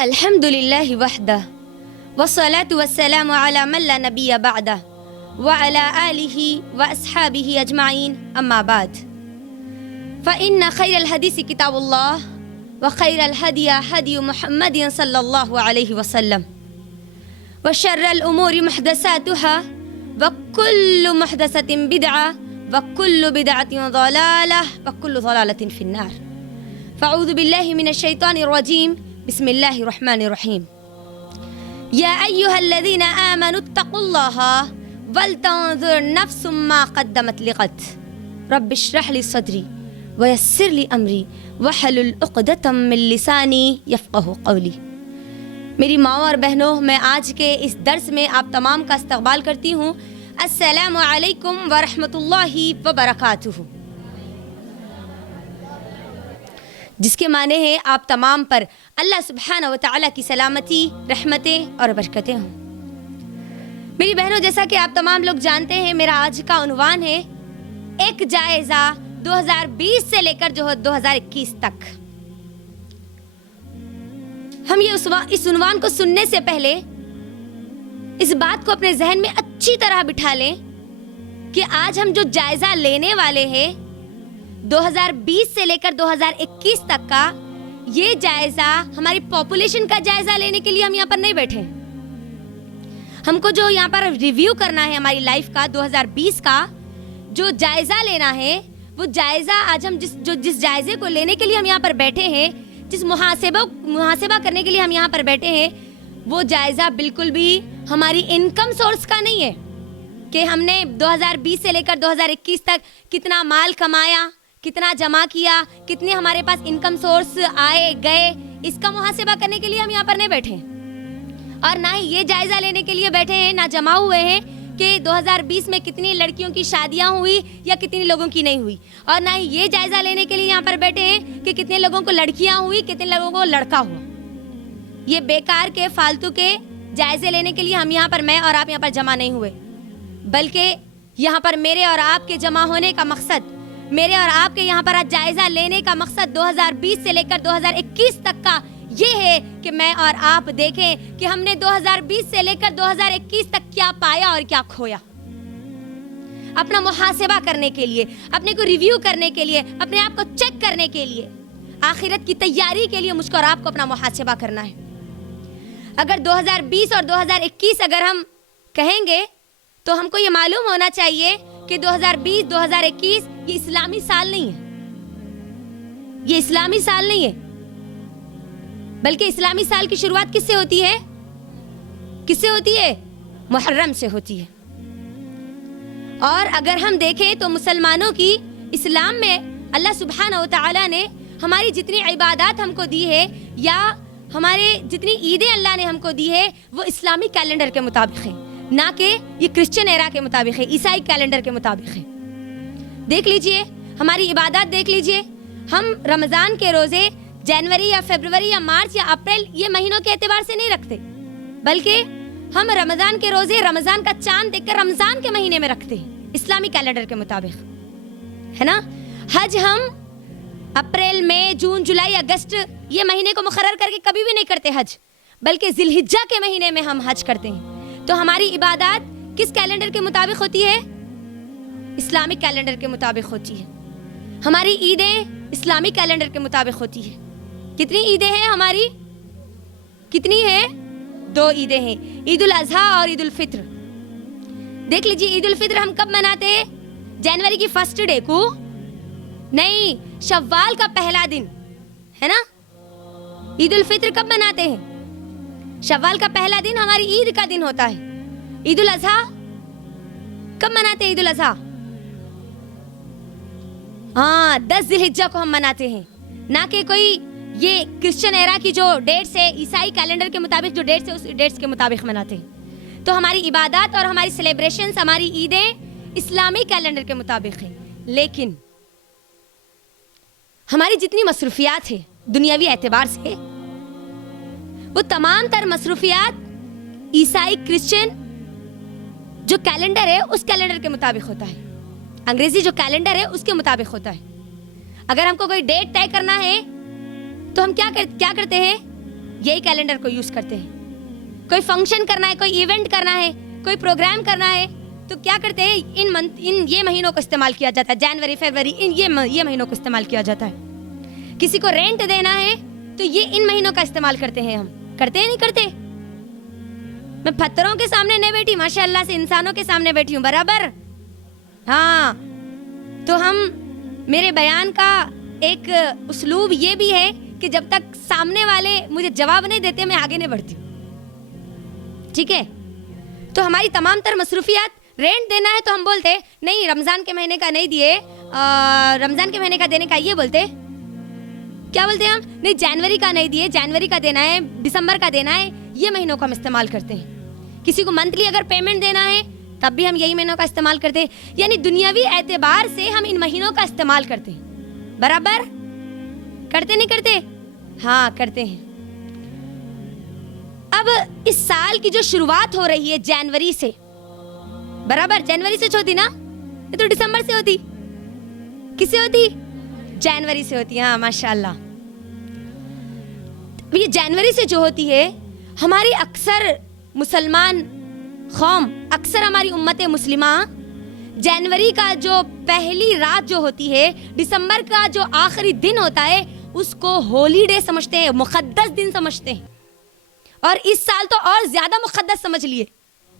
الحمد للہ وحدہ والصلاة والسلام علی من لا نبی بعدہ وعلی آلہ واصحابہ اجمعین اما بعد فإن خیر الحدیث کتاب اللہ وخیر الہدی ہدی محمد صلی اللہ علیہ وسلم وشر الامور محدثاتها وكل محدثۃ بدعہ وكل بدعة ضلالہ وكل ضلالۃ فی النار فاعوذ باللہ من الشیطان الرجیم بسم اللہ الرحمن الرحیم یا ایہا الذین آمنوا اتقوا اللہ ولتنظر نفس ما قدمت لغد رب اشرح لی صدری ویسر لی امری واحلل عقدۃ من لسانی یفقہوا قولی۔ میری ماؤں اور بہنوں، میں آج کے اس درس میں آپ تمام کا استقبال کرتی ہوں۔ السلام علیکم ورحمۃ اللہ وبرکاتہ، جس کے معنی ہے آپ تمام پر اللہ سبحانہ و تعالیٰ کی سلامتی، رحمتیں اور برکتیں ہوں۔ میری بہنوں، جیسا کہ آپ تمام لوگ جانتے ہیں، میرا آج کا عنوان ہے ایک جائزہ 2020 سے لے کر 2021 تک۔ ہم یہ اس عنوان کو سننے سے پہلے اس بات کو اپنے ذہن میں اچھی طرح بٹھا لیں کہ آج ہم جو جائزہ لینے والے ہیں 2020 سے لے کر 2021 تک کا، یہ جائزہ ہماری پاپولیشن کا جائزہ لینے کے لیے ہم یہاں پر نہیں بیٹھے۔ ہم کو جو یہاں پر ریویو کرنا ہے ہماری لائف کا 2020 کا جو جائزہ لینا ہے، وہ جائزہ آج ہم جس جائزے کو لینے کے لیے ہم یہاں پر بیٹھے ہیں، جس محاسبہ کرنے کے لیے ہم یہاں پر بیٹھے ہیں، وہ جائزہ بالکل بھی ہماری انکم سورس کا نہیں ہے کہ ہم نے 2020 سے لے کر 2021 تک کتنا مال کمایا، کتنا جمع کیا، کتنے ہمارے پاس انکم سورس آئے گئے۔ اس کا محاسبہ کرنے کے لیے ہم یہاں پر نہیں بیٹھے اور نہ ہی یہ جائزہ لینے کے لیے بیٹھے ہیں، نہ جمع ہوئے ہیں کہ 2020 میں کتنی لڑکیوں کی شادیاں ہوئی یا کتنی لوگوں کی نہیں ہوئی، اور نہ ہی یہ جائزہ لینے کے لیے یہاں پر بیٹھے ہیں کہ کتنے لوگوں کو لڑکیاں ہوئی، کتنے لوگوں کو لڑکا ہوا۔ یہ بیکار کے فالتو کے جائزے لینے کے لیے ہم یہاں پر، میں اور آپ یہاں پر جمع نہیں ہوئے، بلکہ یہاں پر میرے اور آپ کے جمع ہونے کا مقصد، میرے اور آپ کے یہاں پر آج جائزہ لینے کا مقصد 2020 سے لے کر 2021 تک کا یہ ہے کہ میں اور آپ دیکھیں کہ ہم نے 2020 سے لے کر 2021 تک کیا پایا اور کیا کھویا۔ اپنا محاسبہ کرنے کے لیے، اپنے کو ریویو کرنے کے لیے، اپنے آپ کو چیک کرنے کے لیے، آخرت کی تیاری کے لیے مجھ کو اور آپ کو اپنا محاسبہ کرنا ہے۔ اگر 2020 اور 2021 اگر ہم کہیں گے تو ہم کو یہ معلوم ہونا چاہیے کہ 2020 2021 یہ اسلامی سال نہیں ہے، یہ اسلامی سال نہیں ہے، بلکہ اسلامی سال کی شروعات کس سے ہوتی ہے؟ کس سے ہوتی ہے؟ محرم سے ہوتی ہے۔ اور اگر ہم دیکھیں تو مسلمانوں کی اسلام میں اللہ سبحانہ و تعالیٰ نے ہماری جتنی عبادات ہم کو دی ہے، یا ہمارے جتنی عیدیں اللہ نے ہم کو دی ہے، وہ اسلامی کیلنڈر کے مطابق ہے، نہ کہ یہ کرسچن ایرا کے مطابق ہے، عیسائی کیلنڈر کے مطابق ہے۔ دیکھ لیجئے ہماری عبادات، دیکھ لیجئے ہم رمضان کے روزے جنوری یا فروری یا مارچ یا اپریل یہ مہینوں کے اعتبار سے نہیں رکھتے، بلکہ ہم رمضان کے روزے رمضان کا چاند دیکھ کر رمضان کے مہینے میں رکھتے ہیں، اسلامی کیلنڈر کے مطابق، ہے نا۔ حج ہم اپریل، مئی، جون، جولائی، اگست یہ مہینے کو مقرر کر کے کبھی بھی نہیں کرتے حج، بلکہ ذی الحجہ کے مہینے میں ہم حج کرتے ہیں۔ تو ہماری عبادات کس کیلنڈر کے مطابق ہوتی ہے؟ اسلامی کیلنڈر کے مطابق ہوتی ہے۔ ہماری عیدیں اسلامی کیلنڈر کے مطابق ہوتی ہے۔ کتنی عیدیں ہیں ہماری؟ کتنی ہیں؟ 2 عیدیں ہیں، عید الاضحیٰ اور عید الفطر۔ دیکھ لیجیے عید الفطر ہم کب مناتے ہیں؟ جنوری کی فرسٹ ڈے کو نہیں، شوال کا پہلا دن، ہے نا۔ عید الفطر کب مناتے ہیں؟ شوال کا پہلا دن ہماری عید کا دن ہوتا ہے۔ عید الاضحیٰ کب مناتے ہیں؟ عید الاضحیٰ 10 ذی الحجہ کو ہم مناتے ہیں، نہ کہ کوئی یہ کرسچن ایرا کی جو ڈیٹس ہے، عیسائی کیلنڈر کے مطابق جو ڈیٹس ہے اس ڈیٹس کے مطابق مناتے ہیں۔ تو ہماری عبادات اور ہماری سیلیبریشنز، ہماری عیدیں اسلامی کیلنڈر کے مطابق ہیں، لیکن ہماری جتنی مصروفیات ہیں دنیاوی اعتبار سے، وہ تمام تر مصروفیات عیسائی کرسچن جو کیلنڈر ہے اس کیلنڈر کے مطابق ہوتا ہے، انگریزی جو کیلنڈر ہے اس کے مطابق ہوتا ہے۔ اگر ہم کو کوئی ڈیٹ طے کرنا ہے تو ہم کیا کرتے ہیں؟ یہی کیلنڈر کو یوز کرتے ہیں. کوئی فنکشن کرنا ہے, کوئی ایونٹ کرنا ہے, کوئی پروگرام کرنا ہے تو کیا کرتے ہیں, ان یہ مہینوں کو استعمال کیا جاتا ہے, جنوری فروری ان یہ مہینوں کو استعمال کیا جاتا ہے. کسی کو رینٹ دینا ہے تو یہ ان مہینوں کا استعمال کرتے ہیں. ہم کرتے ہیں نہیں کرتے؟ میں پتھروں کے سامنے نہیں بیٹھی, ماشاء اللہ سے انسانوں کے سامنے بیٹھی ہوں برابر. ہاں تو میرے بیان کا ایک اسلوب یہ بھی ہے کہ جب تک سامنے والے مجھے جواب نہیں دیتے میں آگے نہیں بڑھتی ہوں. ٹھیک ہے, تو ہماری تمام تر مصروفیات, رینٹ دینا ہے تو ہم بولتے نہیں رمضان کے مہینے کا نہیں دیے, رمضان کے مہینے کا دینے کا, یہ بولتے کیا بولتے ہیں ہم, نہیں جنوری کا نہیں دیے, جنوری کا دینا ہے, دسمبر کا دینا ہے, یہ مہینوں کو ہم استعمال کرتے ہیں. کسی کو منتھلی اگر پیمنٹ دینا ہے تب بھی ہم یہی مہینوں کا استعمال کرتے ہیں. یعنی دنیاوی اعتبار سے ہم ان مہینوں کا استعمال کرتے ہیں. برابر کرتے نہیں کرتے؟ ہاں کرتے ہیں. اب اس سال کی جو شروعات ہو رہی ہے جنوری سے, برابر جنوری سے ہوتی نا, یہ تو دسمبر سے ہوتی, کس سے ہوتی؟ جنوری سے ہوتی. ہاں ماشاء اللہ. یہ جنوری سے جو ہوتی ہے, ہماری اکثر مسلمان قوم, اکثر ہماری امت مسلمہ جنوری کا جو پہلی رات جو ہوتی ہے, دسمبر کا جو آخری دن ہوتا ہے, اس کو ہولی ڈے سمجھتے ہیں, مقدس دن سمجھتے ہیں. اور اس سال تو اور زیادہ مقدس سمجھ لیے.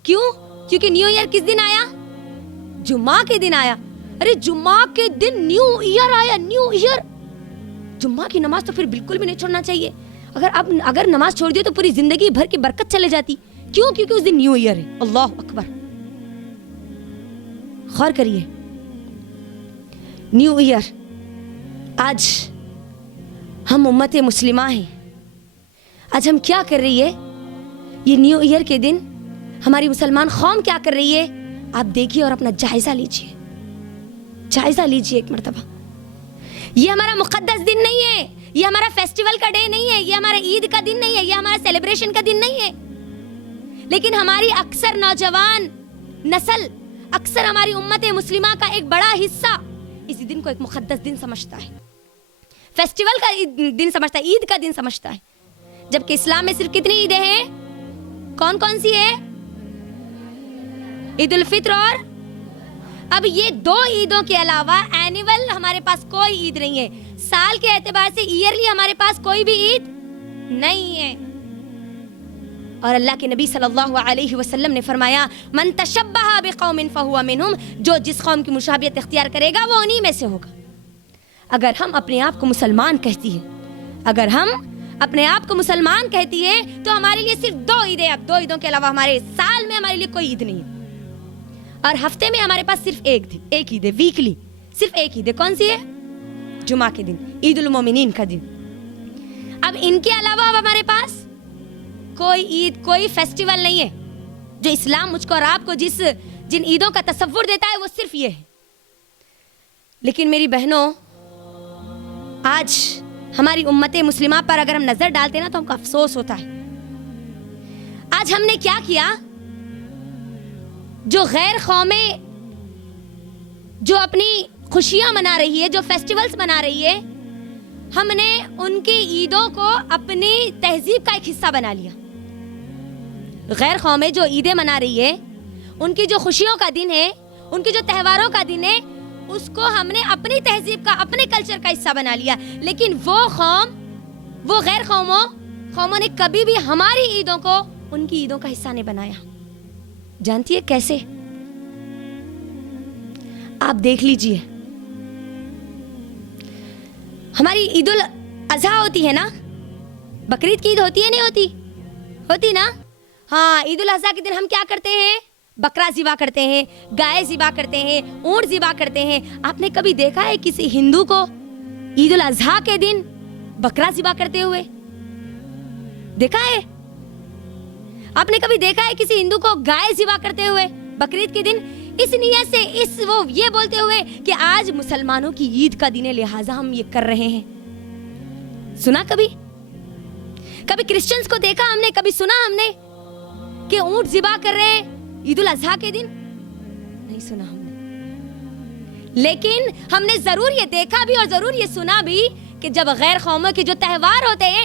کیوں؟ کیونکہ نیو ایئر کس دن آیا؟ جمعہ کے دن آیا. ارے جمعہ کے دن نیو ایئر آیا, نیو ایئر. جمعہ کی نماز تو پھر بالکل بھی نہیں چھوڑنا چاہیے. اگر نماز چھوڑ دیے تو پوری زندگی بھر کی برکت چلے جاتی. کیوں؟ کیونکہ اس دن نیو ایئر ہے. اللہ اکبر. غور کریے, نیو ایئر. آج ہم امت مسلمہ ہیں, آج ہم کیا کر رہی ہے؟ یہ نیو ایئر کے دن ہماری مسلمان قوم کیا کر رہی ہے؟ آپ دیکھیے اور اپنا جائزہ لیجیے, جائزہ لیجیے ایک مرتبہ. یہ ہمارا مقدس دن نہیں ہے, یہ ہمارا فیسٹیول کا ڈے نہیں ہے, یہ ہمارا عید کا دن نہیں ہے, یہ ہمارا سیلیبریشن کا دن نہیں ہے. لیکن ہماری اکثر نوجوان نسل, اکثر ہماری امت مسلمہ کا ایک بڑا حصہ اسی دن کو ایک مقدس دن سمجھتا ہے, فیسٹیول کا دن سمجھتا ہے, عید کا دن سمجھتا ہے. جبکہ اسلام میں صرف کتنی عیدیں ہیں؟ کون کون سی ہے؟ عید الفطر اور اب یہ دو عیدوں کے علاوہ اینیول ہمارے پاس کوئی عید نہیں ہے. سال کے اعتبار سے ایئرلی ہمارے پاس کوئی بھی عید نہیں ہے. اور اللہ کے نبی صلی اللہ علیہ وسلم نے فرمایا, من تشبہ بقوم فہو منہم, جو جس قوم کی مشابہت اختیار کرے گا وہ انہی میں سے ہوگا. اگر ہم اپنے آپ کو مسلمان کہتی ہیں, اگر ہم اپنے آپ کو مسلمان کہتی ہے تو ہمارے لیے صرف دو عیدیں, اب دو عیدوں کے علاوہ ہمارے سال میں ہمارے لیے کوئی عید نہیں ہے. اور ہفتے میں ہمارے پاس صرف ایک عید ہے, ویکلی صرف ایک عید ہے. کون سی ہے؟ جمعہ کے دن, عید المومنین کا دن. اب ان کے علاوہ اب ہمارے پاس کوئی عید, کوئی فیسٹیول نہیں ہے. جو اسلام مجھ کو اور آپ کو جن عیدوں کا تصور دیتا ہے وہ صرف یہ ہے. لیکن میری بہنوں, آج ہماری امت مسلمہ پر اگر ہم نظر ڈالتے ہیں نا تو ہم کو افسوس ہوتا ہے. آج ہم نے کیا کیا؟ جو غیر قومیں جو اپنی خوشیاں منا رہی ہے, جو فیسٹیولز منا رہی ہے, ہم نے ان کی عیدوں کو اپنی تہذیب کا ایک حصہ بنا لیا. غیر قومیں جو عیدیں منا رہی ہے, ان کی جو خوشیوں کا دن ہے, ان کی جو تہواروں کا دن ہے, اس کو ہم نے اپنی تہذیب کا, اپنے کلچر کا حصہ بنا لیا. لیکن وہ غیر قوموں نے کبھی بھی ہماری عیدوں کو ان کی عیدوں کا حصہ نہیں بنایا. جانتی ہے کیسے؟ آپ دیکھ لیجئے, ہماری عید الاضحیٰ ہوتی ہے نا, بقرعید کی عید ہوتی ہے نہیں ہوتی نا. ہاں, عید الاضحیٰ کے دن ہم کیا کرتے ہیں؟ بکرا ذبح کرتے ہیں, گائے ذبح کرتے ہیں, اونٹ ذبح کرتے ہیں. آپ نے کبھی دیکھا ہے کسی ہندو کو عید الاضحیٰ کے دن بکرا ذبح کرتے ہوئے؟ دیکھا ہے؟ آپ نے کبھی دیکھا ہے کسی ہندو کو گائے ذبح کرتے ہوئے بقرعید کے دن, اس نیت سے وہ یہ بولتے ہوئے کہ آج مسلمانوں کی عید کا دن ہے لہٰذا ہم یہ کر رہے ہیں؟ سنا کبھی کرسچنز کو دیکھا ہم نے, کبھی سنا ہم نے کہ اونٹ ذبح کر رہے ہیں عید الاضحیٰ کے دن؟ نہیں سنا ہم نے. لیکن ہم نے ضرور یہ دیکھا بھی اور ضرور یہ سنا بھی کہ جب غیر قوموں کے جو تہوار ہوتے ہیں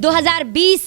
2020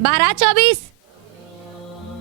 12 24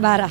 12।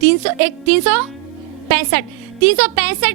365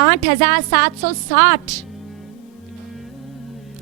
8760।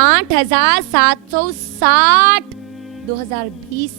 8760 2020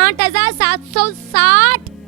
8760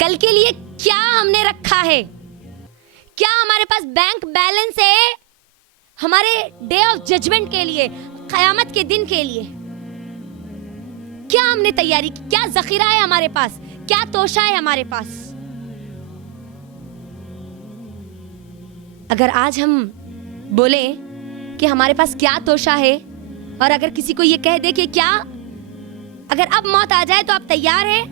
کل کے لیے کیا ہم نے رکھا ہے, کیا ہمارے پاس بینک بیلنس ہے ہمارے ڈے آف ججمنٹ کے لیے, قیامت کے دن کے لیے. کیا ہم نے تیاری کی, کیا ذخیرہ ہے ہمارے پاس, کیا توشہ ہے ہمارے پاس. اگر آج ہم بولیں کہ ہمارے پاس کیا توشہ ہے, اور اگر کسی کو یہ کہہ دے کہ کیا اگر اب موت آ جائے تو آپ تیار ہیں,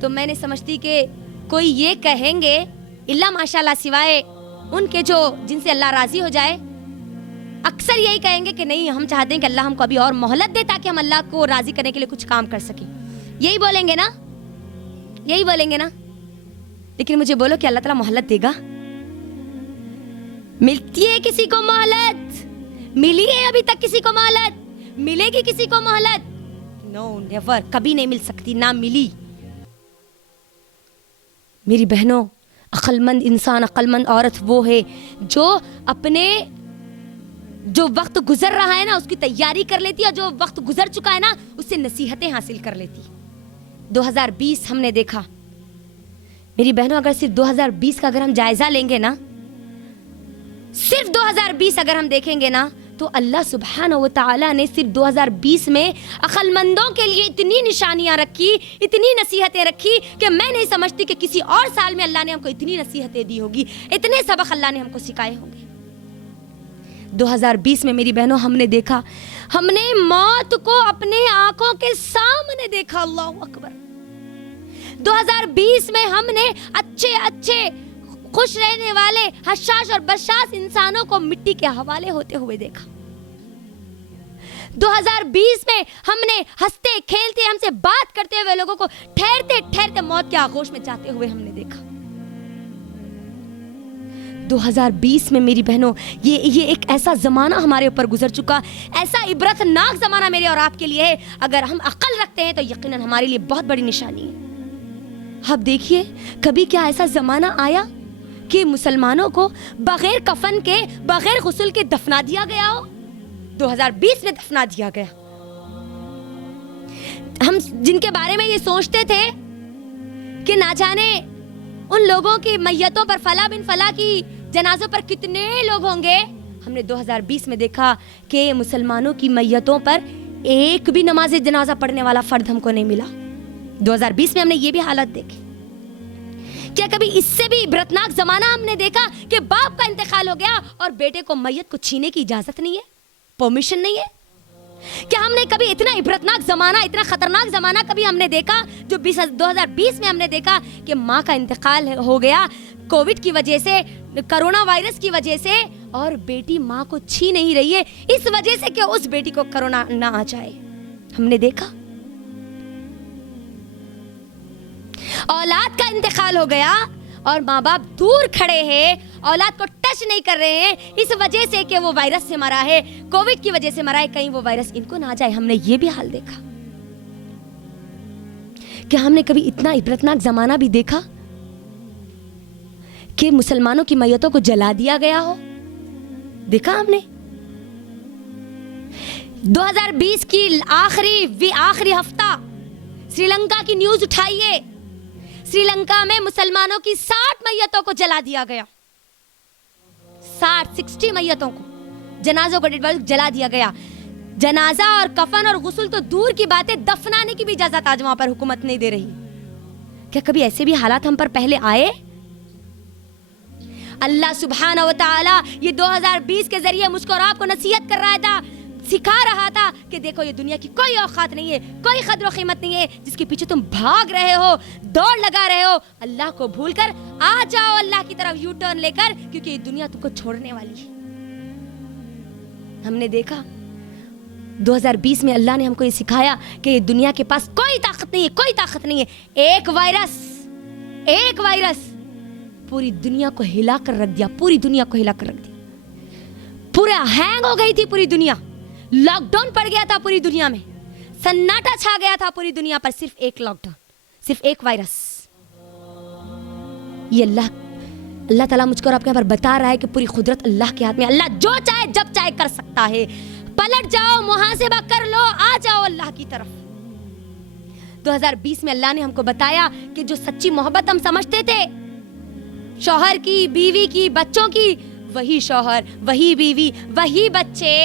تو میں نے سمجھتی کہ کوئی یہ کہیں گے اللہ ماشاءاللہ سوائے ان کے جو جن سے اللہ راضی ہو جائے, اکثر یہی کہیں گے کہ نہیں ہم چاہتے ہیں کہ اللہ ہم کو ابھی اور مہلت دے تاکہ ہم اللہ کو راضی کرنے کے لیے کچھ کام کر سکیں. یہی بولیں گے نا, یہی بولیں گے نا. لیکن مجھے بولو کہ اللہ تعالیٰ مہلت دے گا؟ ملتی ہے کسی کو مہلت؟ ملی ہے ابھی تک کسی کو مہلت؟ ملے گی کسی کو مہلت؟ نو نیور, کبھی نہیں مل سکتی, نہ ملی. میری بہنوں, عقل مند انسان, عقل مند عورت وہ ہے جو اپنے جو وقت گزر رہا ہے نا اس کی تیاری کر لیتی ہے, اور جو وقت گزر چکا ہے نا اس سے نصیحتیں حاصل کر لیتی. 2020 ہم نے دیکھا میری بہنوں, اگر صرف 2020 کا اگر ہم جائزہ لیں گے نا, صرف 2020 اگر ہم دیکھیں گے نا, تو اللہ سبحانہ و تعالیٰ نے صرف 2020 میں عقل مندوں کے لیے اتنی نشانیاں رکھی, اتنی نصیحتیں رکھی کہ میں نہیں سمجھتی کہ کسی اور سال میں اللہ نے ہم کو اتنی نصیحتیں دی ہوگی, اتنے سبق اللہ نے ہم کو سکھائے ہوں گے. 2020 میں میری بہنوں ہم نے دیکھا, ہم نے موت کو اپنے آنکھوں کے سامنے دیکھا. اللہ اکبر. 2020 میں ہم نے اچھے خوش رہنے والے حشاش اور بشاش انسانوں کو مٹی کے حوالے ہوتے ہوئے دیکھا. 2020 میں ہم نے ہنستے کھیلتے ہم سے بات کرتے ہوئے لوگوں کو ٹھہرتے موت کے آغوش میں جاتے ہوئے ہم نے دیکھا. 2020 میں میری بہنوں یہ ایک ایسا زمانہ ہمارے اوپر گزر چکا, ایسا عبرت ناک زمانہ میرے اور آپ کے لیے ہے. اگر ہم عقل رکھتے ہیں تو یقیناً ہمارے لیے بہت بڑی نشانی ہے. اب دیکھیے, کبھی کیا ایسا زمانہ آیا کہ مسلمانوں کو بغیر کفن کے, بغیر غسل کے دفنا دیا گیا ہو؟ 2020 میں دفنا دیا گیا. ہم جن کے بارے میں یہ سوچتے تھے کہ نہ جانے ان لوگوں کی میتوں پر فلاں بن فلاں کی جنازوں پر کتنے لوگ ہوں گے, ہم نے 2020 میں دیکھا کہ مسلمانوں کی میتوں پر ایک بھی نماز جنازہ پڑھنے والا فرد ہم کو نہیں ملا. 2020 میں ہم نے یہ بھی حالت دیکھی. کیا کبھی اس سے بھی عبرتناک زمانہ ہم نے دیکھا کہ باپ کا انتقال ہو گیا اور بیٹے کو میت کو چھینے کی اجازت نہیں ہے, پرمیشن نہیں ہے؟ کیا ہم نے کبھی اتنا عبرتناک زمانہ, اتنا خطرناک زمانہ کبھی ہم نے دیکھا جو 2020 میں ہم نے دیکھا کہ ماں کا انتقال ہو گیا کووڈ کی وجہ سے, کرونا وائرس کی وجہ سے, اور بیٹی ماں کو چھین نہیں رہی ہے اس وجہ سے کہ اس بیٹی کو کرونا نہ آ جائے. ہم نے دیکھا اولاد کا انتقال ہو گیا اور ماں باپ دور کھڑے ہیں, اولاد کو ٹچ نہیں کر رہے ہیں اس وجہ سے کہ وہ وائرس سے مرا ہے, کووڈ کی وجہ سے مرا ہے, کہیں وہ وائرس ان کو نہ جائے. ہم نے یہ بھی حال دیکھا. کیا ہم نے کبھی اتنا عبرتناک زمانہ بھی دیکھا کہ مسلمانوں کی میتوں کو جلا دیا گیا ہو؟ دیکھا ہم نے. 2020 کی آخری ہفتہ سری لنکا کی نیوز اٹھائیے. سری لنکا میں مسلمانوں کی 60 میتوں کو جلا دیا گیا. 60 میتوں کو, جنازوں کو جلا دیا گیا. جنازہ اور کفن اور غسل تو دور کی بات ہے, دفنانے کی بھی اجازت آج وہاں پر حکومت نہیں دے رہی. کیا کبھی ایسے بھی حالات ہم پر پہلے آئے؟ اللہ سبحانہ و تعالی یہ 2020 کے ذریعے مجھ کو اور آپ کو نصیحت کر رہا تھا, سکھا رہا تھا کہ دیکھو یہ دنیا کی کوئی اوقات نہیں ہے, کوئی قدر و قیمت نہیں ہے جس کے پیچھے تم بھاگ رہے ہو, دوڑ لگا رہے ہو. اللہ کو بھول کر آ جاؤ اللہ کی طرف یو ٹرن لے کر, کیونکہ یہ دنیا تم کو چھوڑنے والی ہے. ہم نے دیکھا 2020 میں اللہ نے ہم کو یہ سکھایا کہ یہ دنیا کے پاس کوئی طاقت نہیں ہے, کوئی طاقت نہیں ہے. ایک وائرس پوری دنیا کو ہلا کر رکھ دیا, پوری دنیا کو ہلا کر رکھ دیا. پورا ہینگ ہو گئی تھی پوری دنیا, لاک ڈاؤن پڑ گیا تھا پوری دنیا میں, سناٹا چھا گیا تھا پوری دنیا پر. صرف ایک لاک ڈاؤن, صرف ایک وائرس. یہ اللہ تعالیٰ مجھ کو اور آپ کے یہاں پر بتا رہا ہے کہ پوری قدرت اللہ کے ہاتھ میں. اللہ جو چاہے جب چاہے کر سکتا ہے. پلٹ جاؤ, محاسبہ کر لو, آ جاؤ اللہ کی طرف. 2020 میں اللہ نے ہم کو بتایا کہ جو سچی محبت ہم سمجھتے تھے شوہر کی, بیوی کی, بچوں کی, وہی شوہر, وہی بیوی, وہی بچے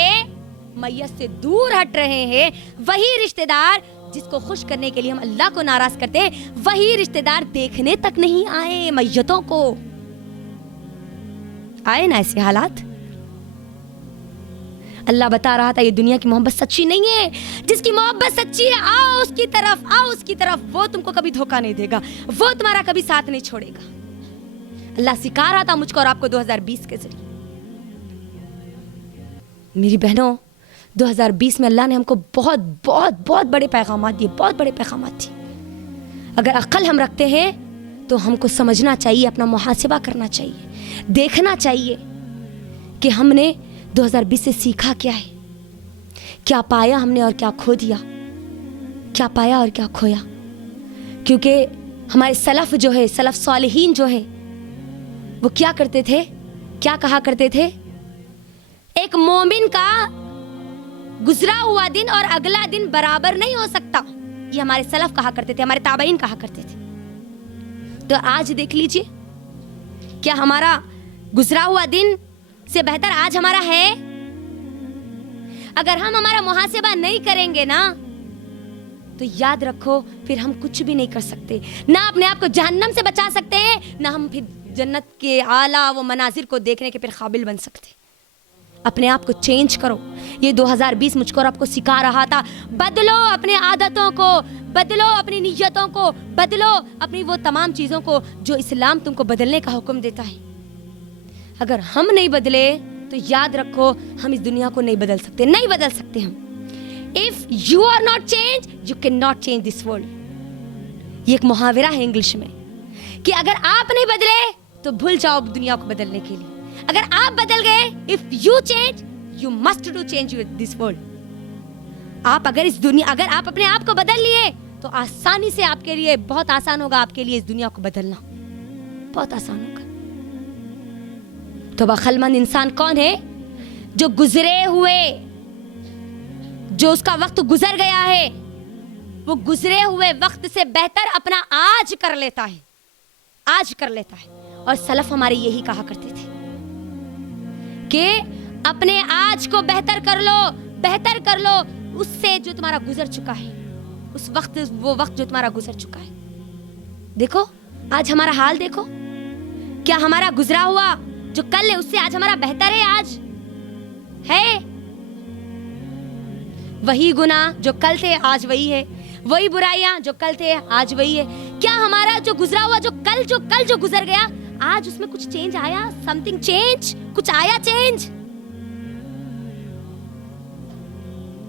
میت سے دور ہٹ رہے ہیں. وہی رشتہ دار جس کو خوش کرنے کے لیے ہم اللہ کو ناراض کرتے ہیں, وہی رشتہ دار دیکھنے تک نہیں آئے میتوں کو. آئے نا ایسے حالات. اللہ بتا رہا تھا یہ دنیا کی محبت سچی نہیں ہے. جس کی محبت سچی ہے آؤ اس کی طرف, آؤ اس کی طرف. وہ تم کو کبھی دھوکہ نہیں دے گا, وہ تمہارا کبھی ساتھ نہیں چھوڑے گا. اللہ سکھا رہا تھا مجھ کو اور آپ کو 2020 کے ذریعے. میری بہنوں 2020 میں اللہ نے ہم کو بہت بہت بہت بڑے پیغامات دیے, بہت بڑے پیغامات دیے. اگر عقل ہم رکھتے ہیں تو ہم کو سمجھنا چاہیے, اپنا محاسبہ کرنا چاہیے, دیکھنا چاہیے کہ ہم نے 2020 سے سیکھا کیا ہے, کیا پایا ہم نے اور کیا کھو دیا, کیا پایا اور کیا کھویا. کیونکہ ہمارے سلف جو ہے, سلف صالحین جو ہے, وہ کیا کرتے تھے, کیا کہا کرتے تھے, ایک مومن کا گزرا ہوا دن اور اگلا دن برابر نہیں ہو سکتا. یہ ہمارے سلف کہا کرتے تھے, ہمارے تابعین کہا کرتے تھے. تو آج دیکھ لیجئے کیا ہمارا گزرا ہوا دن سے بہتر آج ہمارا ہے؟ اگر ہم ہمارا محاسبہ نہیں کریں گے نا تو یاد رکھو پھر ہم کچھ بھی نہیں کر سکتے. نہ اپنے آپ کو جہنم سے بچا سکتے ہیں, نہ ہم پھر جنت کے اعلیٰ وہ مناظر کو دیکھنے کے پھر قابل بن سکتے. اپنے آپ کو چینج کرو. یہ 2020 مجھ کو اور آپ کو سکھا رہا تھا, بدلو اپنے عادتوں کو, بدلو اپنی نیتوں کو, بدلو اپنی وہ تمام چیزوں کو جو اسلام تم کو بدلنے کا حکم دیتا ہے. اگر ہم نہیں بدلے تو یاد رکھو ہم اس دنیا کو نہیں بدل سکتے, نہیں بدل سکتے ہم. If you are not changed, you cannot change this world. یہ ایک محاورہ ہے انگلش میں کہ اگر آپ نہیں بدلے تو بھول جاؤ دنیا کو بدلنے کے لیے. اگر آپ بدل گئے, if you change, you must do change this world. آپ اگر اس دنیا, اگر آپ اپنے آپ کو بدل لیے تو آسانی سے آپ کے لیے بہت آسان ہوگا آپ کے لیے اس دنیا کو بدلنا, بہت آسان ہوگا. تو عقل مند انسان کون ہے؟ جو گزرے ہوئے, جو اس کا وقت گزر گیا ہے, وہ گزرے ہوئے وقت سے بہتر اپنا آج کر لیتا ہے, آج کر لیتا ہے. اور سلف ہمارے یہی کہا کرتے تھے کہ اپنے آج کو بہتر کر لو, بہتر کر لو اس سے جو تمہارا گزر چکا ہے, اس وقت, وہ وقت جو تمہارا گزر چکا ہے. دیکھو آج ہمارا حال دیکھو, کیا ہمارا گزرا ہوا جو کل ہے اس سے آج ہمارا بہتر ہے؟ آج ہے وہی گناہ جو کل تھے آج وہی ہے, وہی برائیاں جو کل تھے آج وہی ہے. کیا ہمارا جو گزرا ہوا جو کل جو گزر گیا آج اس میں کچھ چینج آیا؟ سمتھنگ چینج, کچھ آیا چینج؟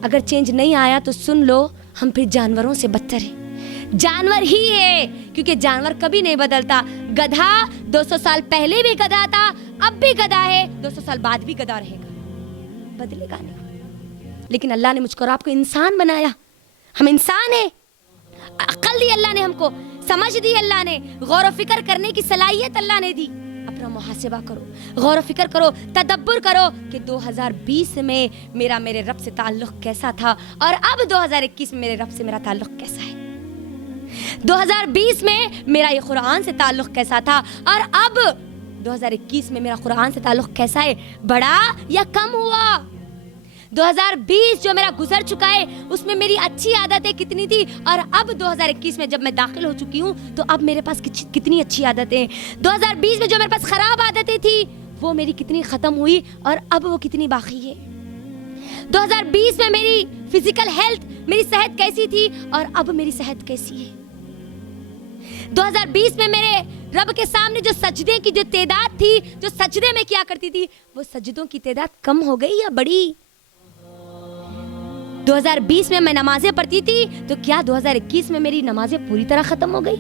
اگر چینج نہیں آیا تو سن لو ہم پھر جانوروں سے بدتر ہیں. جانور ہی ہے, کیونکہ جانور کبھی نہیں بدلتا. گدھا 200 سال پہلے بھی گدھا تھا, اب بھی گدھا ہے, 200 سال بعد بھی گدھا رہے گا, بدلے گا نہیں. لیکن اللہ نے مجھ کو اور آپ کو انسان بنایا, ہم انسان ہیں. عقل دی اللہ نے ہم کو, سمجھ دی اللہ نے, غور و فکر کرنے کی صلاحیت اللہ نے دی. اپنا محاسبہ کرو, غور و فکر کرو, تدبر کرو کہ 2020 میں میرا میرے رب سے تعلق کیسا تھا اور اب 2021 میں میرے رب سے میرا تعلق کیسا ہے. 2020 میں میرا یہ قرآن سے تعلق کیسا تھا اور اب 2021 میں میرا قرآن سے تعلق کیسا ہے, بڑا یا کم ہوا. 2020 جو میرا گزر چکا ہے اس میں میری اچھی عادتیں کتنی تھی اور اب 2021 میں جب میں داخل ہو چکی ہوں تو اب میرے پاس کتنی اچھی عادتیں. 2020 میں جو میرے پاس خراب عادتیں تھی وہ میری کتنی ختم ہوئی اور اب وہ کتنی باقی ہے. 2020 میں میری فزیکل ہیلتھ, میری صحت کیسی تھی اور اب میری صحت کیسی ہے. 2020 میں میرے رب کے سامنے جو سجدے کی جو تعداد تھی, جو سجدے میں کیا کرتی تھی, وہ سجدوں کی تعداد کم ہو گئی یا بڑی؟ 2020 میں میں نمازیں پڑھتی تھی تو کیا 2021 میں میری نمازیں پوری طرح ختم ہو گئی؟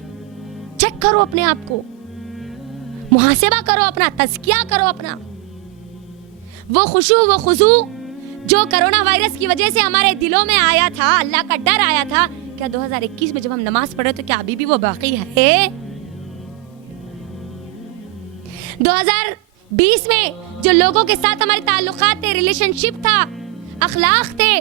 چیک کرو اپنے آپ کو, محاسبہ کرو اپنا, تزکیہ کرو اپنا. وہ خشوع و خضوع جو کرونا وائرس کی وجہ سے ہمارے دلوں میں آیا تھا, اللہ کا ڈر آیا تھا, کیا 2021 میں جب ہم نماز پڑھے تو کیا ابھی بھی وہ باقی ہے؟ 2020 میں جو لوگوں کے ساتھ ہمارے تعلقات تھے, ریلیشن شپ تھا, اخلاق تھے,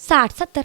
60-70।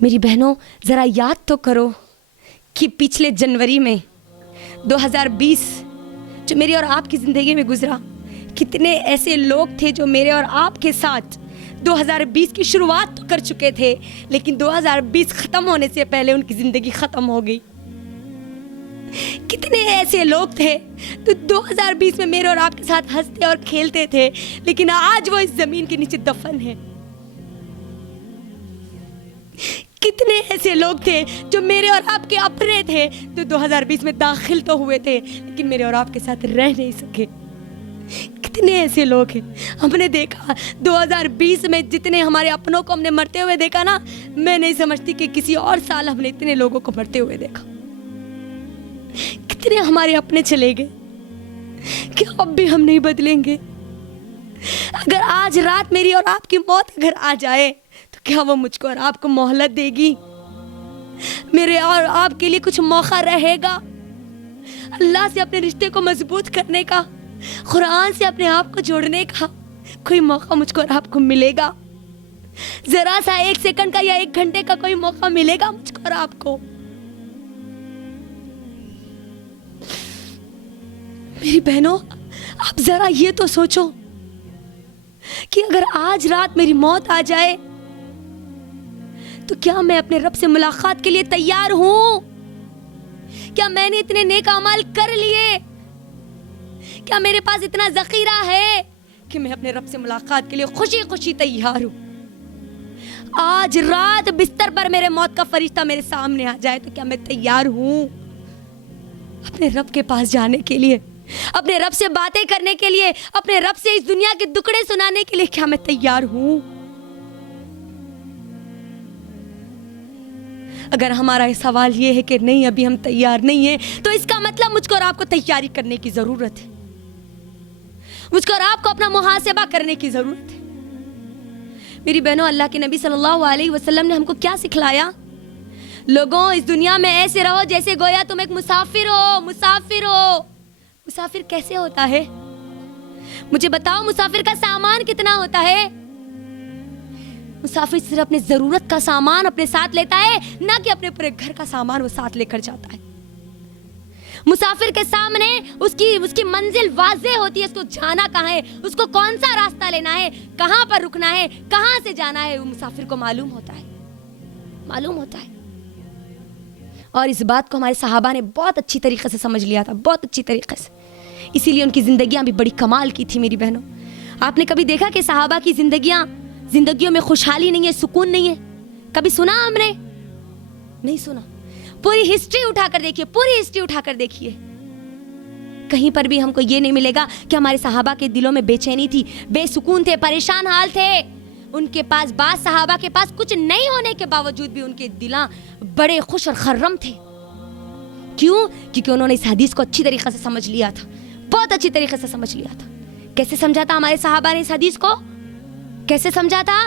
میری بہنوں ذرا یاد تو کرو کہ پچھلے جنوری میں 2020 جو میری اور آپ کی زندگی میں گزرا، کتنے ایسے لوگ تھے جو میرے اور آپ کے ساتھ 2020 کی شروعات تو کر چکے تھے، لیکن 2020 ختم ہونے سے پہلے ان کی زندگی ختم ہو گئی۔ کتنے ایسے لوگ تھے تو 2020 میں میرے اور آپ کے ساتھ ہنستے اور کھیلتے تھے، لیکن آج وہ اس زمین کے نیچے دفن ہیں۔ کتنے ایسے لوگ تھے جو میرے اور آپ کے اپنے تھے تو 2020 میں داخل تو ہوئے تھے، لیکن میرے اور آپ کے ساتھ رہ نہیں سکے۔ کتنے ایسے لوگ ہیں، ہم نے دیکھا 2020 میں جتنے ہمارے اپنوں کو ہم نے مرتے ہوئے دیکھا نا، میں نہیں سمجھتی کہ کسی اور سال ہم نے اتنے لوگوں کو مرتے ہوئے دیکھا۔ کتنے ہمارے اپنے چلے گئے کہ اب بھی ہم نہیں بدلیں گے۔ اگر آج رات میری اور آپ کی موت اگر آ جائے تو کیا وہ مجھ کو اور آپ کو مہلت دے گی؟ میرے اور آپ کے لیے کچھ موقع رہے گا اللہ سے اپنے رشتے کو مضبوط کرنے کا، قرآن سے اپنے آپ کو جوڑنے کا؟ کوئی موقع مجھ کو اور آپ کو ملے گا؟ ذرا سا 1 سیکنڈ کا یا 1 گھنٹے کا کوئی موقع ملے گا مجھ کو اور آپ کو؟ میری بہنوں آپ ذرا یہ تو سوچو کہ اگر آج رات میری موت آ جائے تو کیا میں اپنے رب سے ملاقات کے لیے تیار ہوں؟ کیا میں نے اتنے نیک اعمال کر لیے؟ کیا میرے پاس اتنا ذخیرہ ہے کہ میں اپنے رب سے ملاقات کے لیے خوشی خوشی تیار ہوں؟ آج رات بستر پر میرے موت کا فرشتہ میرے سامنے آ جائے تو کیا میں تیار ہوں اپنے رب کے پاس جانے کے لیے، اپنے رب سے باتیں کرنے کے لیے، اپنے رب سے اس دنیا کے دکڑے سنانے کے لیے؟ کیا میں تیار ہوں؟ اگر ہمارا سوال یہ ہے کہ نہیں ابھی ہم تیار نہیں ہیں، تو اس کا مطلب مجھ کو اور آپ کو تیاری کرنے کی ضرورت ہے، مجھ کو اور آپ کو اپنا محاسبہ کرنے کی ضرورت ہے۔ میری بہنوں اللہ کے نبی صلی اللہ علیہ وسلم نے ہم کو کیا سکھلایا؟ لوگوں اس دنیا میں ایسے رہو جیسے گویا تم ایک مسافر ہو۔ مسافر کیسے ہوتا ہے؟ مجھے بتاؤ، مسافر کا سامان کتنا ہوتا ہے؟ مسافر صرف اپنے ضرورت کا سامان اپنے ساتھ لیتا ہے، نہ کہ اپنے پورے گھر کا سامان وہ ساتھ لے کر جاتا ہے۔ مسافر کے سامنے اس کی منزل واضح ہوتی ہے، اس کو جانا کہاں ہے، اس کو کون سا راستہ لینا ہے، کہاں پر رکنا ہے، کہاں سے جانا ہے، وہ مسافر کو معلوم ہوتا ہے۔ اور اس بات کو ہمارے صحابہ نے بہت اچھی طریقے سے سمجھ لیا تھا، بہت اچھی طریقے سے، اسی لیے ان کی زندگیاں بھی بڑی کمال کی تھی۔ میری بہنوں آپ نے کبھی دیکھا کہ صحابہ کی زندگیوں میں خوشحالی نہیں ہے، سکون نہیں ہے؟ کبھی سنا ہم نے؟ نہیں سنا۔ پوری ہسٹری اٹھا کر دیکھیے، کہیں پر بھی ہم کو یہ نہیں ملے گا کہ ہمارے صحابہ کے دلوں میں بے چینی تھی، بے سکون تھے، پریشان حال تھے۔ ان کے پاس، بعض صحابہ کے پاس کچھ نہیں ہونے کے باوجود بھی ان کے دلاں بڑے خوش اور خرم تھے۔ کیوں؟ کیونکہ انہوں نے اس حدیث کو اچھی طریقے سے سمجھ لیا تھا، بہت اچھی طریقے سے سمجھ لیا تھا۔ کیسے سمجھا تھا ہمارے صحابہ نے اس حدیث کو؟ کیسے سمجھا تھا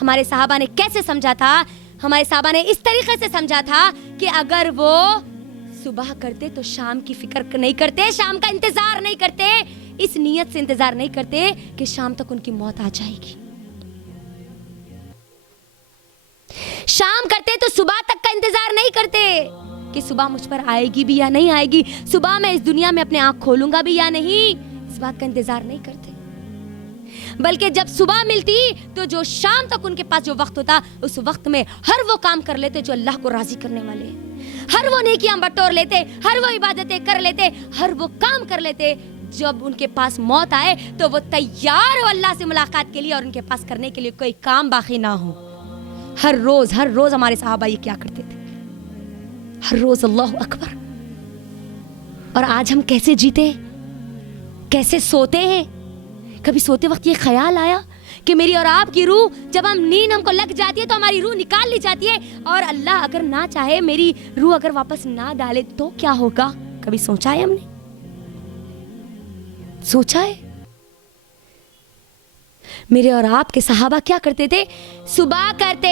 ہمارے صحابہ نے؟ کیسے سمجھا تھا ہمارے صحابہ نے؟ اس طریقے سے سمجھا تھا کہ اگر وہ صبح کرتے تو شام کی فکر نہیں کرتے، شام کا انتظار نہیں کرتے، اس نیت سے انتظار نہیں کرتے کہ شام تک ان کی موت آ جائے گی۔ شام کرتے تو صبح تک کا انتظار نہیں کرتے کہ صبح مجھ پر آئے گی بھی یا نہیں آئے گی، صبح میں اس دنیا میں اپنے آنکھ کھولوں گا بھی یا نہیں، اس بات کا انتظار نہیں کرتے، بلکہ جب صبح ملتی تو جو شام تک ان کے پاس جو وقت ہوتا، اس وقت میں ہر وہ کام کر لیتے جو اللہ کو راضی کرنے والے ہیں، ہر وہ نیکیاں بٹور لیتے، ہر وہ عبادتیں کر لیتے، ہر وہ کام کر لیتے۔ جب ان کے پاس موت آئے تو وہ تیار ہو اللہ سے ملاقات کے لیے، اور ان کے پاس کرنے کے لیے کوئی کام باقی نہ ہو۔ ہر روز ہمارے صحابہ یہ کیا کرتے تھے، ہر روز۔ اللہ اکبر۔ اور آج ہم کیسے جیتے ہیں، کیسے سوتے ہیں؟ کبھی سوتے وقت یہ خیال آیا کہ میری اور آپ کی روح، جب نیند ہم کو لگ جاتی ہے تو ہماری روح نکال لی جاتی ہے، اور اللہ اگر نہ چاہے میری روح اگر واپس نہ ڈالے تو کیا ہوگا؟ کبھی سوچا ہے ہم نے؟ سوچا ہے؟ میرے اور آپ کے صحابہ کیا کرتے تھے؟ صبح کرتے،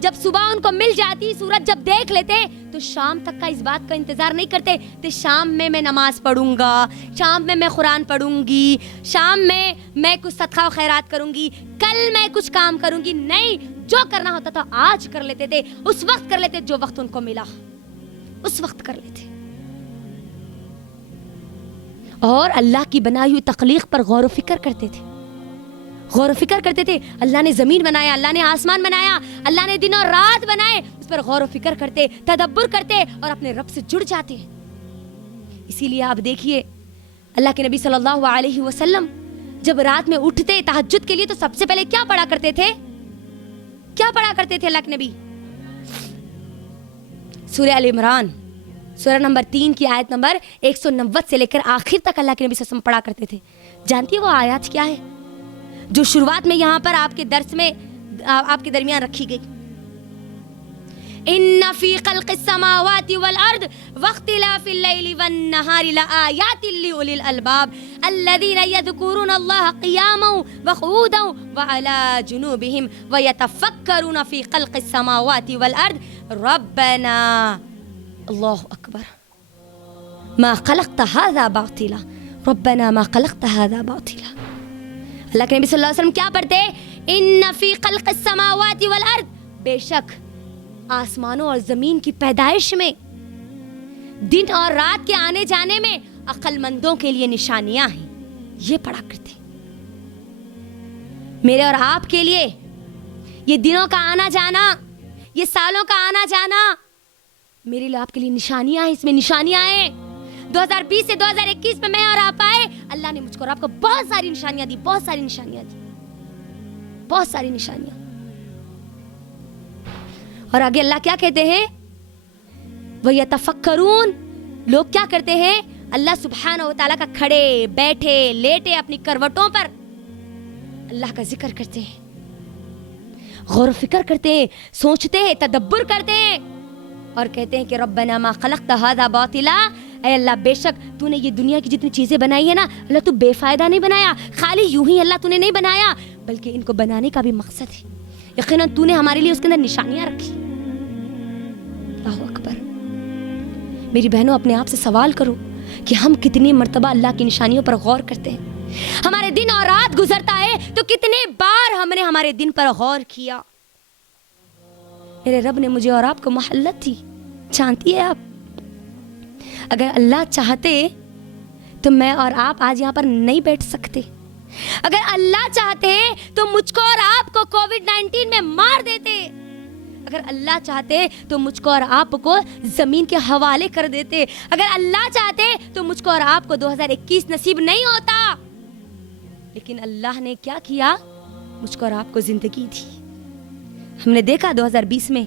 جب صبح ان کو مل جاتی، سورج جب دیکھ لیتے تو شام تک کا اس بات کا انتظار نہیں کرتے کہ شام میں نماز پڑھوں گا، شام میں قرآن پڑھوں گی، شام میں کچھ صدقہ و خیرات کروں گی، کل میں کچھ کام کروں گی۔ نہیں، جو کرنا ہوتا تھا آج کر لیتے تھے, اس وقت کر لیتے جو وقت ان کو ملا, اس وقت کر لیتے. اور اللہ کی بنائی ہوئی تخلیق پر غور و فکر کرتے تھے, غور و فکر کرتے تھے. اللہ نے زمین بنایا, اللہ نے آسمان بنایا, اللہ نے دن اور رات بنائے, اس پر غور و فکر کرتے, تدبر کرتے اور اپنے رب سے جڑ جاتے. اسی لیے آپ دیکھیے اللہ کے نبی صلی اللہ علیہ وسلم جب رات میں اٹھتے تہجد کے لیے تو سب سے پہلے کیا پڑھا کرتے تھے, کیا پڑھا کرتے تھے اللہ کے نبی؟ سورہ ال عمران سورہ نمبر 3 کی آیت نمبر 190 سے لے کر آخر تک اللہ کے نبی صلی اللہ علیہ وسلم پڑھا کرتے تھے. جانتی ہے وہ آیات کیا ہے جو شروعات میں یہاں پر آپ کے درس میں آپ کے درمیان رکھی گئی؟ ان فی خلق السماوات والارض واختلاف اللیل والنہار لآیات لأولی الالباب الذین یذکرون اللہ قیاما وقعودا وعلی جنوبہم ویتفکرون فی خلق السماوات والارض ربنا اللہ اکبر ما خلقت هذا باطلا ربنا ما خلقت هذا باطلا. اللہ کے نبی صلی اللہ علیہ وسلم کیا پڑھتے؟ ان فی خلق السماوات والارض, بے شک آسمانوں اور زمین کی پیدائش میں, دن اور رات کے آنے جانے میں عقل مندوں کے لیے نشانیاں ہیں. یہ پڑھا کرتے. میرے اور آپ کے لیے یہ دنوں کا آنا جانا, یہ سالوں کا آنا جانا میرے لیے آپ کے لیے نشانیاں ہیں. اس میں نشانیاں ہیں. 2020 سے 2021 میں میں اور آپ آئے, اللہ نے مجھ کو اور آپ کو بہت ساری نشانیاں دی, بہت ساری نشانیاں دی, بہت ساری نشانیاں. اور آگے اللہ کیا کہتے ہیں؟ وَيَتَفَكَّرُونَ, لوگ کیا کرتے ہیں؟ اللہ سبحانہ و تعالیٰ کا کھڑے بیٹھے لیٹے اپنی کروٹوں پر اللہ کا ذکر کرتے ہیں, غور و فکر کرتے ہیں, سوچتے ہیں, تدبر کرتے ہیں اور کہتے ہیں کہ ربنا ما خلقت هذا باطلا, اے اللہ بے شک تو نے یہ دنیا کی جتنی چیزیں بنائی ہے نا اللہ تو بے فائدہ نہیں بنایا, خالی یوں ہی اللہ تو نے نہیں بنایا بلکہ ان کو بنانے کا بھی مقصد ہے. یقیناً تو نے ہمارے لیے اس کے اندر نشانیاں رکھی. اللہ اکبر. میری بہنوں اپنے آپ سے سوال کرو کہ ہم کتنی مرتبہ اللہ کی نشانیوں پر غور کرتے ہیں. ہمارے دن اور رات گزرتا ہے تو کتنے بار ہم نے ہمارے دن پر غور کیا. میرے رب نے مجھے اور آپ کو مہلت دی. جانتی ہے آپ, اگر اللہ چاہتے تو میں اور آپ آج یہاں پر نہیں بیٹھ سکتے. اگر اللہ چاہتے تو مجھ کو اور آپ کو کووڈ-19 میں مار دیتے. اگر اللہ چاہتے تو مجھ کو اور آپ کو زمین کے حوالے کر دیتے. اگر اللہ چاہتے تو مجھ کو اور آپ کو 2021 نصیب نہیں ہوتا. لیکن اللہ نے کیا کیا؟ مجھ کو اور آپ کو زندگی دی. ہم نے دیکھا 2020 میں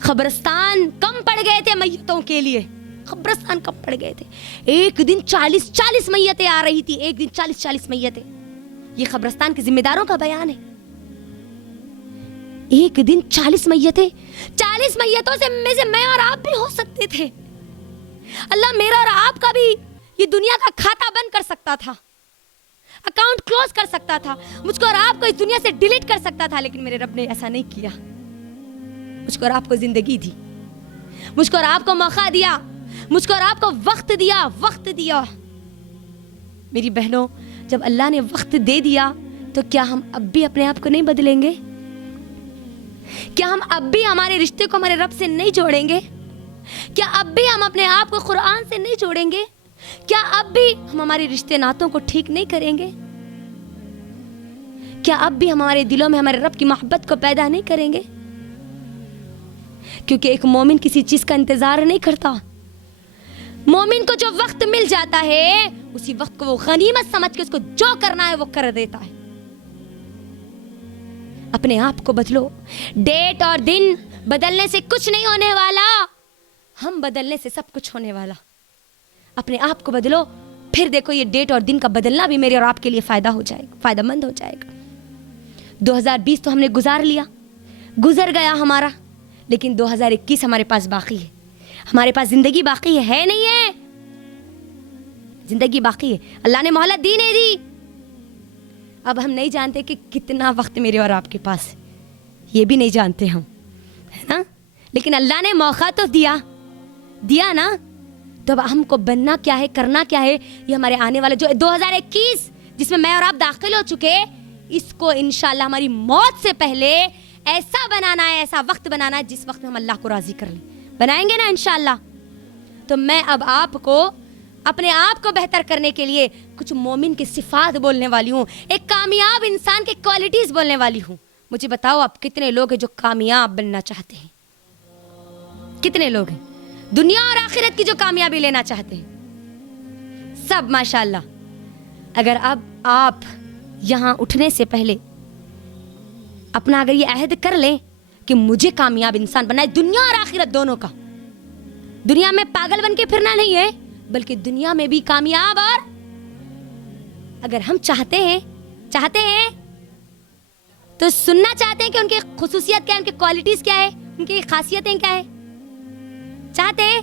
قبرستان کم پڑ گئے تھے میتوں کے لیے, قبرستان کم پڑ گئے تھے. ایک دن 40 میتیں آ رہی تھی, ایک دن 40 میتیں. یہ قبرستان کے ذمہ داروں کا بیان ہے. ایک دن 40 میتیں, 40 میتوں سے میں اور آپ بھی ہو سکتے تھے. اللہ میرا اور آپ کا بھی یہ دنیا کا کھاتا بند کر سکتا تھا, اکاؤنٹ کلوز کر سکتا تھا, مجھ کو اور آپ کو اس دنیا سے ڈیلیٹ کر سکتا تھا. لیکن میرے رب نے ایسا نہیں کیا. مجھ کو اور آپ کو زندگی دی, مجھ کو اور آپ کو موقع دیا, مجھ کو اور آپ کو وقت دیا. میری بہنوں, جب اللہ نے وقت دے دیا تو کیا ہم اب بھی اپنے آپ کو نہیں بدلیں گے؟ کیا ہم اب بھی ہمارے رشتے کو ہمارے رب سے نہیں جوڑیں گے؟ کیا اب بھی ہم اپنے آپ کو قرآن سے نہیں جوڑیں گے؟ کیا اب بھی ہم ہمارے رشتے ناتوں کو ٹھیک نہیں کریں گے؟ کیا اب بھی ہمارے دلوں میں ہمارے رب کی محبت کو پیدا نہیں کریں گے؟ کیونکہ ایک مومن کسی چیز کا انتظار نہیں کرتا. مومن کو جو وقت مل جاتا ہے اسی وقت کو وہ غنیمت سمجھ کے اس کو جو کرنا ہے وہ کر دیتا ہے. اپنے آپ کو بدلو. ڈیٹ اور دن بدلنے سے کچھ نہیں ہونے والا, ہم بدلنے سے سب کچھ ہونے والا. اپنے آپ کو بدلو, پھر دیکھو یہ ڈیٹ اور دن کا بدلنا بھی میرے اور آپ کے لیے فائدہ مند ہو جائے گا. 2020 تو ہم نے گزار لیا, گزر گیا ہمارا, لیکن 2021 ہمارے پاس باقی ہے. ہمارے پاس زندگی باقی ہے نہیں ہے؟ زندگی باقی ہے. اللہ نے مہلت دی نہیں دی. اب ہم نہیں جانتے کہ کتنا وقت میرے اور آپ کے پاس ہے, یہ بھی نہیں جانتے ہم, ہے نا. لیکن اللہ نے موقع تو دیا نا. تو اب ہم کو بننا کیا ہے, کرنا کیا ہے, یہ ہمارے آنے والا جو 2021 جس میں میں اور آپ داخل ہو چکے, اس کو انشاءاللہ ہماری موت سے پہلے ایسا بنانا ہے, ایسا وقت بنانا ہے جس وقت میں ہم اللہ کو راضی کر لیں. بنائیں گے نا انشاءاللہ؟ تو میں اب آپ کو اپنے آپ کو بہتر کرنے کے لیے کچھ مومن کی صفات بولنے والی ہوں, ایک کامیاب انسان کی کوالٹیز بولنے والی ہوں. مجھے بتاؤ آپ کتنے لوگ ہیں جو کامیاب بننا چاہتے ہیں؟ کتنے لوگ ہیں دنیا اور آخرت کی جو کامیابی لینا چاہتے ہیں؟ سب ماشاءاللہ. اگر اب آپ یہاں اٹھنے سے پہلے اپنا اگر یہ عہد کر لیں کہ مجھے کامیاب انسان بننا ہے, دنیا اور آخرت دونوں کا, دنیا میں پاگل بن کے پھرنا نہیں ہے بلکہ دنیا میں بھی کامیاب. اور اگر ہم چاہتے ہیں تو سننا چاہتے ہیں کہ ان کی خصوصیت کیا ہے, ان کی کوالٹیز کیا ہے, ان کی خاصیتیں کیا ہے, چاہتے ہیں؟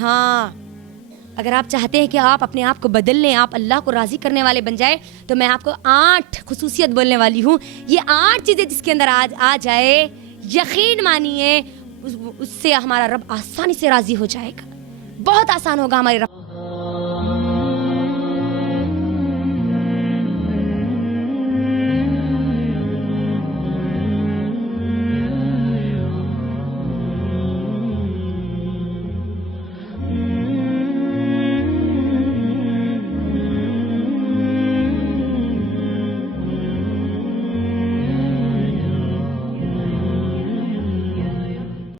ہاں, اگر آپ چاہتے ہیں کہ آپ اپنے آپ کو بدل لیں, آپ اللہ کو راضی کرنے والے بن جائے, تو میں آپ کو 8 خصوصیت بولنے والی ہوں. یہ 8 چیزیں جس کے اندر آج آ جائے, یقین مانیے اس سے ہمارا رب آسانی سے راضی ہو جائے گا. بہت آسان ہوگا ہمارے رب.